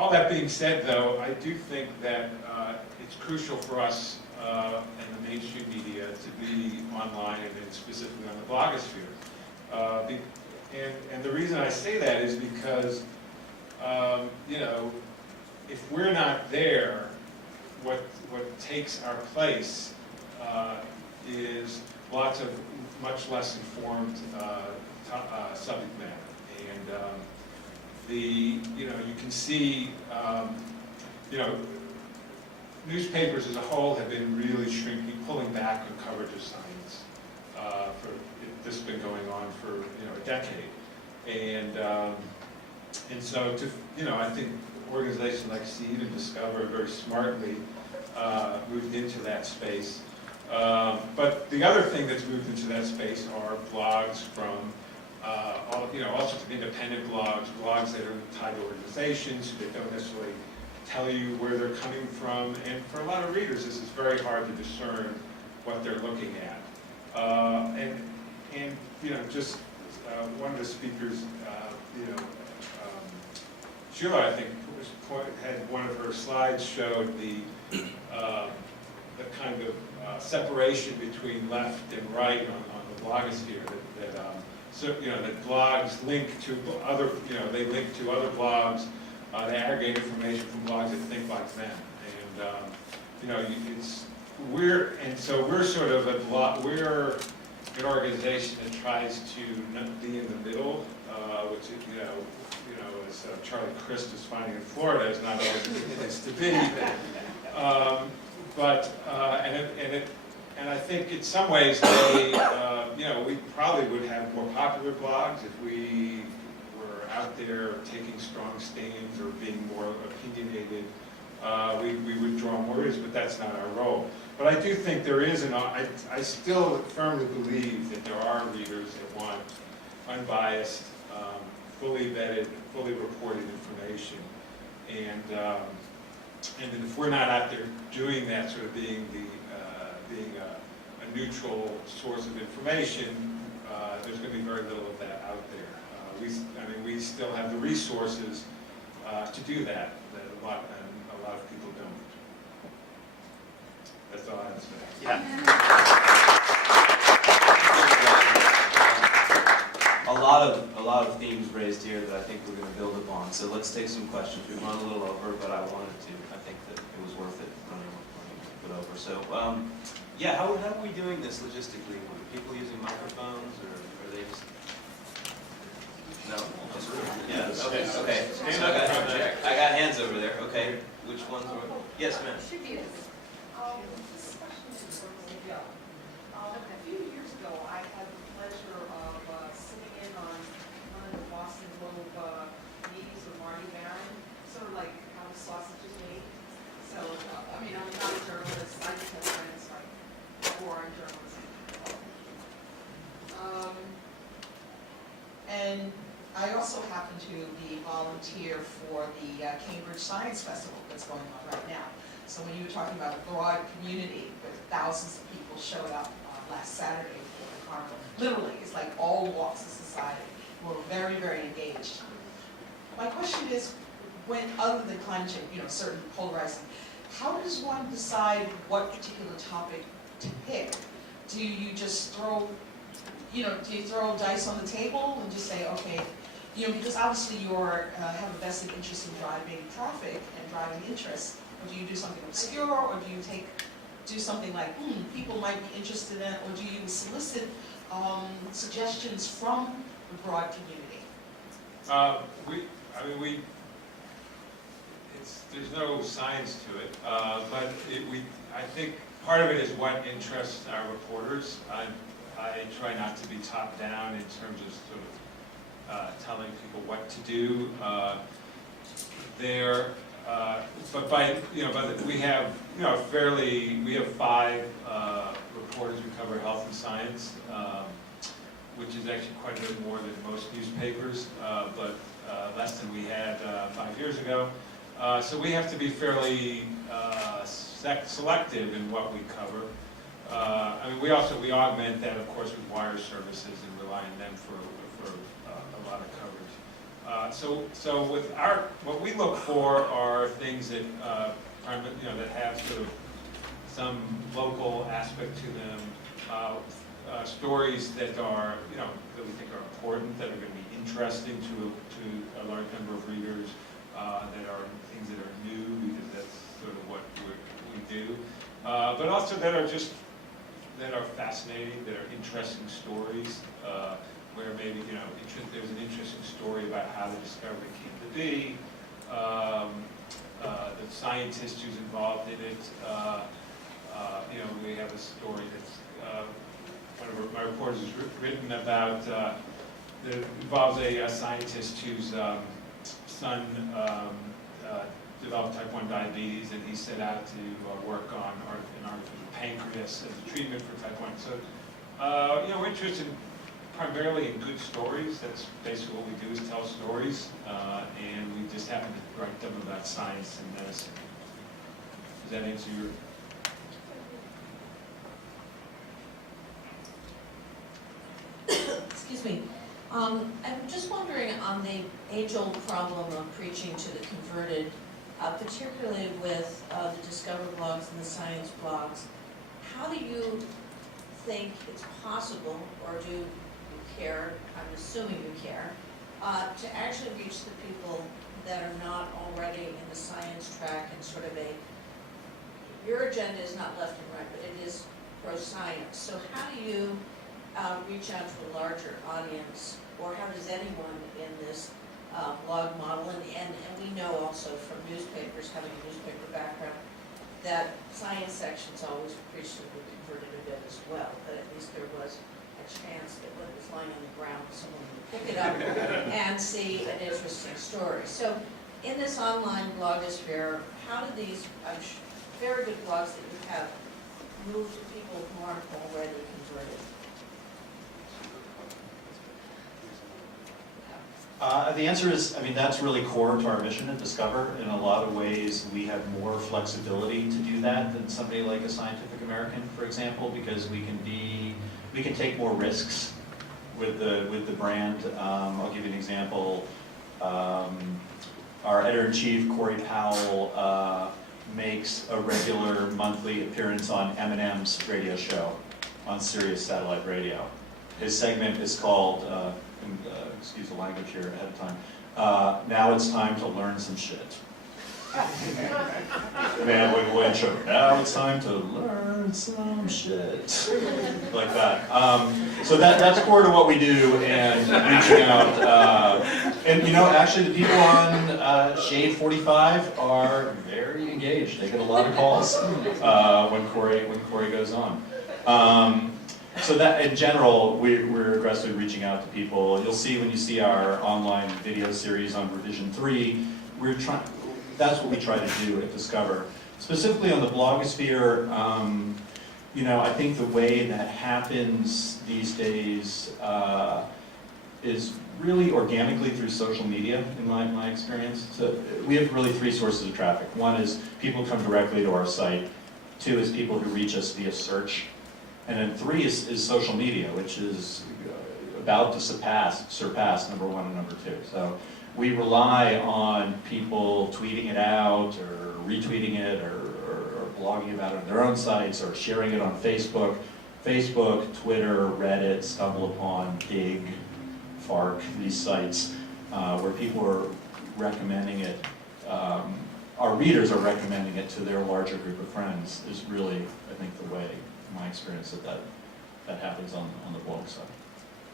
all that being said, though, I do think that it's crucial for us in the mainstream media to be online and specifically on the blogosphere. And the reason I say that is because, if we're not there, what takes our place is lots of much less informed subject matter. And you can see, newspapers as a whole have been really shrinking, pulling back on coverage of science. This has been going on for a decade, and so I think organizations like Seed and Discover very smartly moved into that space. But the other thing that's moved into that space are blogs from all sorts of independent blogs that are tied to organizations that don't necessarily tell you where they're coming from, and for a lot of readers, this is very hard to discern what they're looking at. Just one of the speakers, Sheila, I think, had one of her slides showed the kind of separation between left and right on the blogosphere. That blogs link to other, they link to other blogs. They aggregate information from blogs that think like them, and we're sort of we're an organization that tries to not be in the middle, which as Charlie Crist is finding in Florida is not always it is to be. And I think in some ways we probably would have more popular blogs if we were out there taking strong stands or being more opinionated. We would draw more readers, but that's not our role. But I do think there is I still firmly believe that there are readers that want unbiased, fully vetted, fully reported information. And if we're not out there doing that, sort of being a neutral source of information, there's going to be very little of that out there. We still have the resources to do that a lot of people don't. That's all I have to say. Yeah. A lot of themes raised here that I think we're going to build upon. So let's take some questions. We've run a little over, but I wanted to. I think that it was worth it running a bit over. So, how are we doing this logistically? Are people using microphones, or are they just? No. Yeah. Okay. So I got hands over there. Okay. Which ones are? Yes, ma'am. This question is for Gil. A few years ago, I had the pleasure of sitting in on one of the Boston Globe meetings with Marty Barron, sort of like how the sausage is made. So, I'm not a journalist. I just have friends who are in journalism. And I also happen to be volunteer for the Cambridge Science Festival that's going on right now. So when you were talking about a broad community with thousands of people showed up last Saturday for the carnival, literally, it's like all walks of society were very, very engaged. My question is, when other than climate change, certain polarizing, how does one decide what particular topic to pick? Do you just throw, do you throw dice on the table and just say, okay, because obviously you have a vested interest in driving traffic and driving interest. Or do you do something obscure, or do you do something like, people might be interested in it, or do you solicit suggestions from the broad community? There's no science to it, but I think part of it is what interests our reporters. I try not to be top down in terms of sort of telling people what to do. We have 5 reporters who cover health and science, which is actually quite a bit more than most newspapers, but less than we had 5 years ago. So we have to be fairly selective in what we cover. We augment that, of course, with wire services and rely on them for a lot of coverage. So with what we look for are things that, that have sort of some local aspect to them, stories that are, that we think are important, that are going to be interesting to a large number of readers, that are things that are new, because that's sort of what we do, but also that are fascinating, that are interesting stories, where maybe, there's an interesting story about how the discovery came to be, the scientist who's involved in it. We have a story that's, one of my reporters has written about, that involves a scientist whose son developed type 1 diabetes, and he set out to work on an artificial pancreas as a treatment for type 1. So, we're interested primarily in good stories. That's basically what we do, is tell stories, and we just happen to write them about science and medicine. Does that answer your? Excuse me. I'm just wondering on the age-old problem of preaching to the converted, particularly with the Discover blogs and the science blogs. How do you think it's possible, or do you care, I'm assuming you care, to actually reach the people that are not already in the science track and sort of your agenda is not left and right, but it is pro-science. So how do you reach out to a larger audience, or how does anyone in this blog model, and we know also from newspapers, having a newspaper background, that science sections always preach to the converted a bit as well, but at least there was a chance that when it was lying on the ground, someone would pick it up and see an interesting story. So in this online blogosphere, how do these very good blogs that you have move to people who aren't already converted? The answer is, that's really core to our mission at Discover. In a lot of ways, we have more flexibility to do that than somebody like a Scientific American, for example, because we can take more risks with the brand. I'll give you an example. Our editor-in-chief, Corey Powell, makes a regular monthly appearance on Eminem's radio show on Sirius Satellite Radio. His segment is called, excuse the language here ahead of time, Now It's Time to Learn Some Shit. Man, when show, now it's time to learn some shit. Like that. So that's core to what we do, and reaching out. And actually the people on Shade 45 are very engaged. They get a lot of calls when Corey goes on. So that, in general, we're aggressively reaching out to people. You'll see when you see our online video series on Revision 3, that's what we try to do at Discover. Specifically on the blogosphere, I think the way that happens these days is really organically through social media, in my experience. So we have really 3 sources of traffic. One is people come directly to our site. 2 is people who reach us via search. And then 3 is social media, which is about to surpass number 1 and number 2. So we rely on people tweeting it out, or retweeting it, or blogging about it on their own sites, or sharing it on Facebook. Facebook, Twitter, Reddit, StumbleUpon, Dig, Fark, these sites where people are recommending it. Our readers are recommending it to their larger group of friends is really, I think, the way, in my experience, that happens on the blog side.